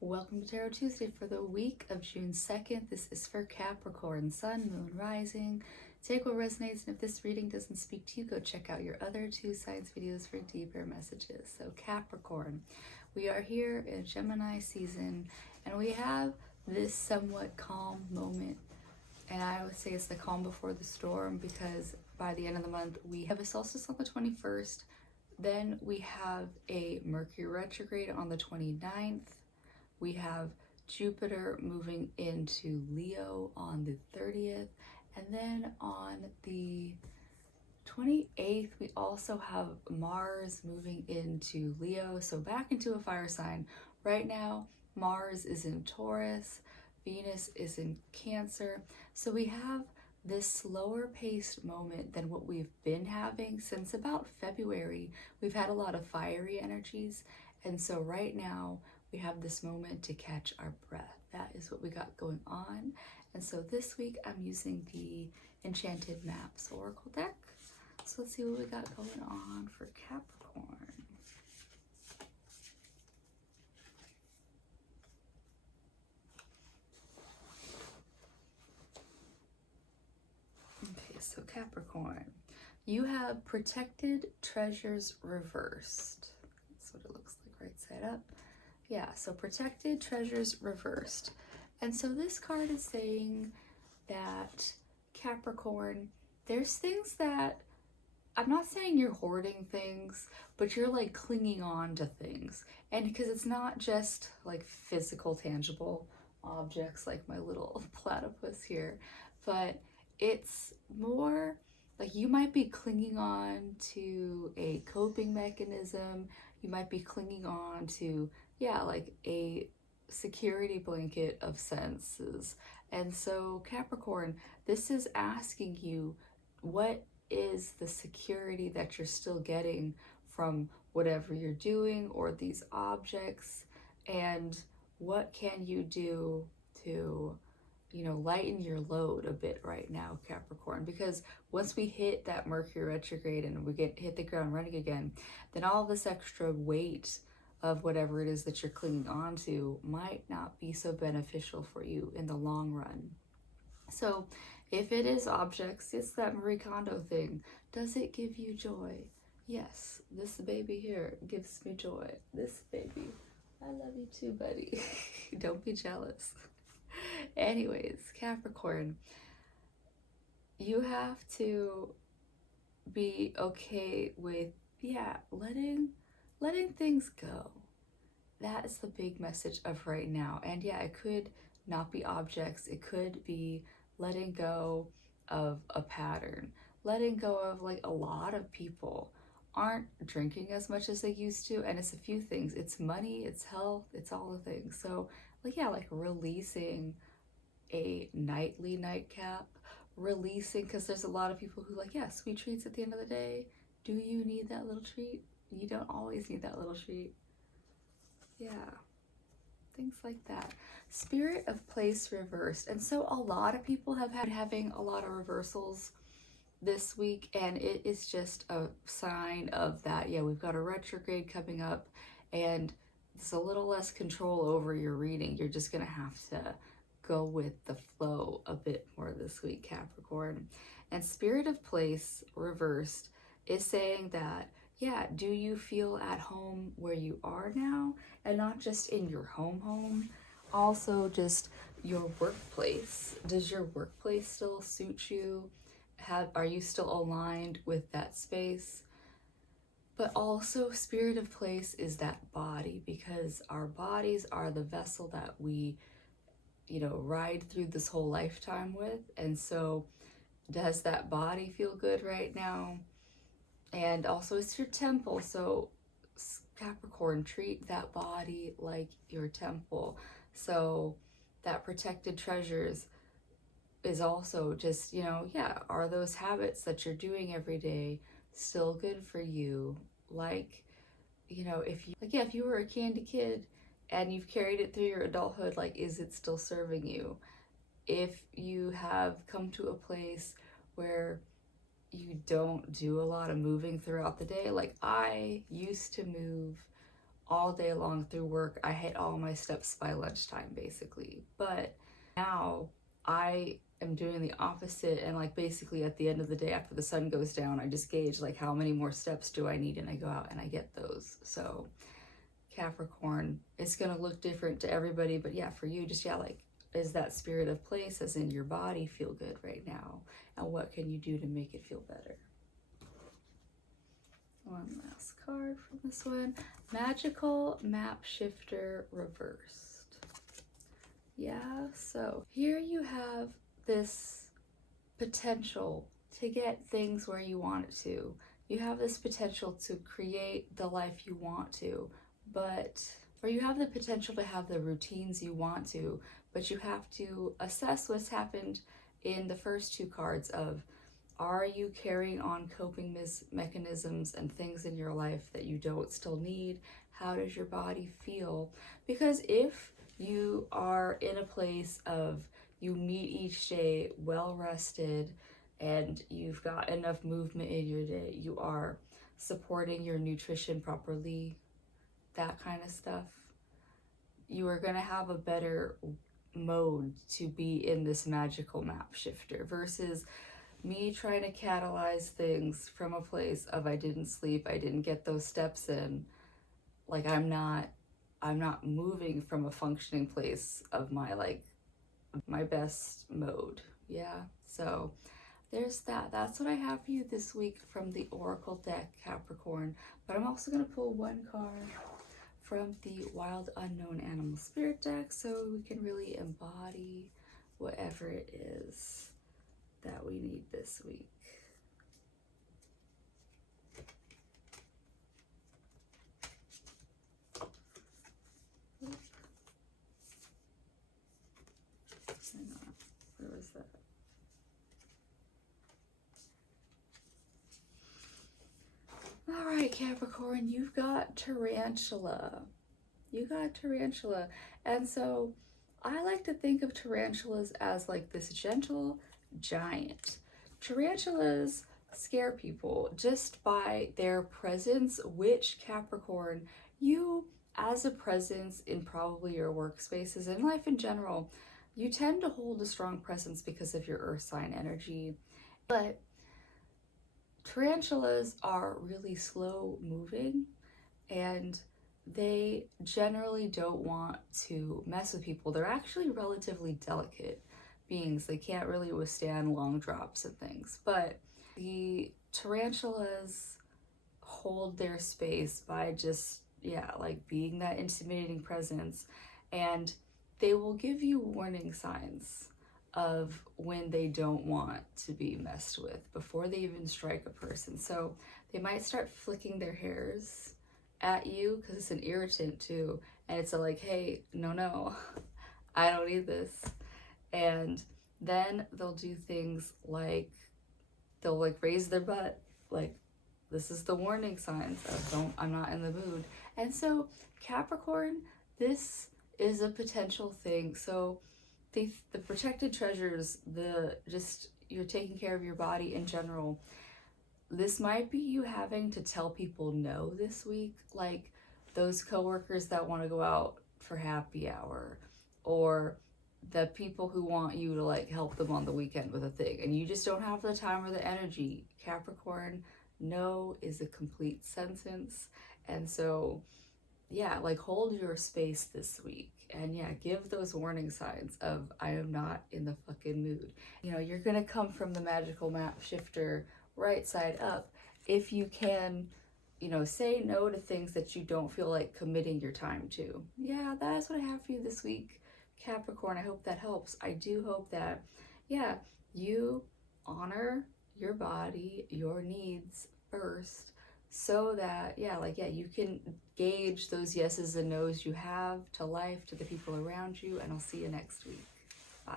Welcome to Tarot Tuesday for the week of June 2nd. This is for Capricorn, Sun, Moon, Rising. Take what resonates, and if this reading doesn't speak to you, go check out your other two signs videos for deeper messages. So Capricorn, we are here in Gemini season, and we have this somewhat calm moment. And I would say it's the calm before the storm, because by the end of the month, we have a solstice on the 21st. Then we have a Mercury Retrograde on the 29th. We have Jupiter moving into Leo on the 30th. And then on the 28th, we also have Mars moving into Leo, so back into a fire sign. Right now, Mars is in Taurus, Venus is in Cancer. So we have this slower paced moment than what we've been having since about February. We've had a lot of fiery energies. And so right now, we have this moment to catch our breath. That is what we got going on. And so this week I'm using the Enchanted Maps Oracle deck. So let's see what we got going on for Capricorn. Okay, so Capricorn, you have Protected Treasures reversed. That's what it looks like right side up. Yeah, so Protected Treasures reversed. And so this card is saying that Capricorn, there's things that, I'm not saying you're hoarding things, but you're like clinging on to things. And because it's not just like physical, tangible objects like my little platypus here, but it's more like you might be clinging on to a coping mechanism. You might be clinging on to, yeah, like a security blanket of senses. And so Capricorn, this is asking you, what is the security that you're still getting from whatever you're doing or these objects, and what can you do to, you know, lighten your load a bit right now, Capricorn? Because once we hit that Mercury retrograde and we hit the ground running again, then all this extra weight of whatever it is that you're clinging on to might not be so beneficial for you in the long run. So if it is objects, it's that Marie Kondo thing. Does it give you joy? Yes, this baby here gives me joy. This baby, I love you too, buddy. Don't be jealous. Anyways, Capricorn, you have to be okay with, yeah, letting things go. That is the big message of right now. And yeah, it could not be objects. It could be letting go of a pattern, letting go of, like, a lot of people aren't drinking as much as they used to, and it's a few things. It's money, it's health, it's all the things. So like, yeah, like releasing a nightly nightcap, releasing, because there's a lot of people who like, yeah, sweet treats at the end of the day. Do you need that little treat? You don't always need that little treat. Yeah, things like that. Spirit of place reversed. And so a lot of people have had having a lot of reversals this week, and it is just a sign of that. Yeah, we've got a retrograde coming up, and it's a little less control over your reading. You're just gonna have to go with the flow a bit more this week, Capricorn. And Spirit of Place reversed is saying that, yeah, do you feel at home where you are now? And not just in your home, also just your workplace. Does your workplace still suit you? Are you still aligned with that space? But also, Spirit of Place is that body, because our bodies are the vessel that we, you know, ride through this whole lifetime with. And so does that body feel good right now? And also, it's your temple. So Capricorn, treat that body like your temple. So that Protected Treasures is also just, you know, yeah, are those habits that you're doing every day still good for you? Like, you know, if you, like, yeah, if you were a candy kid and you've carried it through your adulthood, like, is it still serving you? If you have come to a place where you don't do a lot of moving throughout the day, like I used to move all day long through work. I hit all my steps by lunchtime basically. But now I am doing the opposite, and like basically at the end of the day after the sun goes down, I just gauge like how many more steps do I need, and I go out and I get those. So Capricorn, it's gonna look different to everybody, but yeah, for you, just yeah, like, is that spirit of place, as in your body, feel good right now, and what can you do to make it feel better? One last card from this one. Magical Map Shifter reversed. Yeah, so here you have this potential to get things where you want it to. You have this potential to create the life you want to, or you have the potential to have the routines you want to, but you have to assess what's happened in the first two cards of, are you carrying on coping mechanisms and things in your life that you don't still need? How does your body feel? Because if you are in a place of you meet each day well rested and you've got enough movement in your day, you are supporting your nutrition properly, that kind of stuff, you are going to have a better mode to be in this magical map shifter versus me trying to catalyze things from a place of I didn't sleep, I didn't get those steps in. Like I'm not moving from a functioning place of my best mode. Yeah, so there's that. That's what I have for you this week from the Oracle deck, Capricorn. But I'm also going to pull one card from the Wild Unknown Animal Spirit deck so we can really embody whatever it is that we need this week. Hang on, where was that? All right, Capricorn, you've got tarantula. You got tarantula. And so I like to think of tarantulas as like this gentle giant. Tarantulas scare people just by their presence, which Capricorn, you as a presence in probably your workspaces and life in general, you tend to hold a strong presence because of your earth sign energy. But tarantulas are really slow moving and they generally don't want to mess with people. They're actually relatively delicate beings. They can't really withstand long drops and things. But the tarantulas hold their space by just, yeah, like being that intimidating presence. And they will give you warning signs of when they don't want to be messed with before they even strike a person. So they might start flicking their hairs at you because it's an irritant too, and it's a like, hey, no, I don't need this. And then they'll do things like they'll like raise their butt, like this is the warning signs of I'm not in the mood. And so Capricorn, this is a potential thing. So the protected treasures, you're taking care of your body in general. This might be you having to tell people no this week, like those coworkers that want to go out for happy hour, or the people who want you to like help them on the weekend with a thing, and you just don't have the time or the energy. Capricorn, no is a complete sentence. And so yeah, like hold your space this week. And yeah, give those warning signs of I am not in the fucking mood. You know, you're gonna come from the magical map shifter right side up if you can, you know, say no to things that you don't feel like committing your time to. Yeah, that is what I have for you this week, Capricorn. I hope that helps. I do hope that, yeah, you honor your body, your needs first, so that, yeah, you can gauge those yeses and nos you have to life, to the people around you, and I'll see you next week. Bye.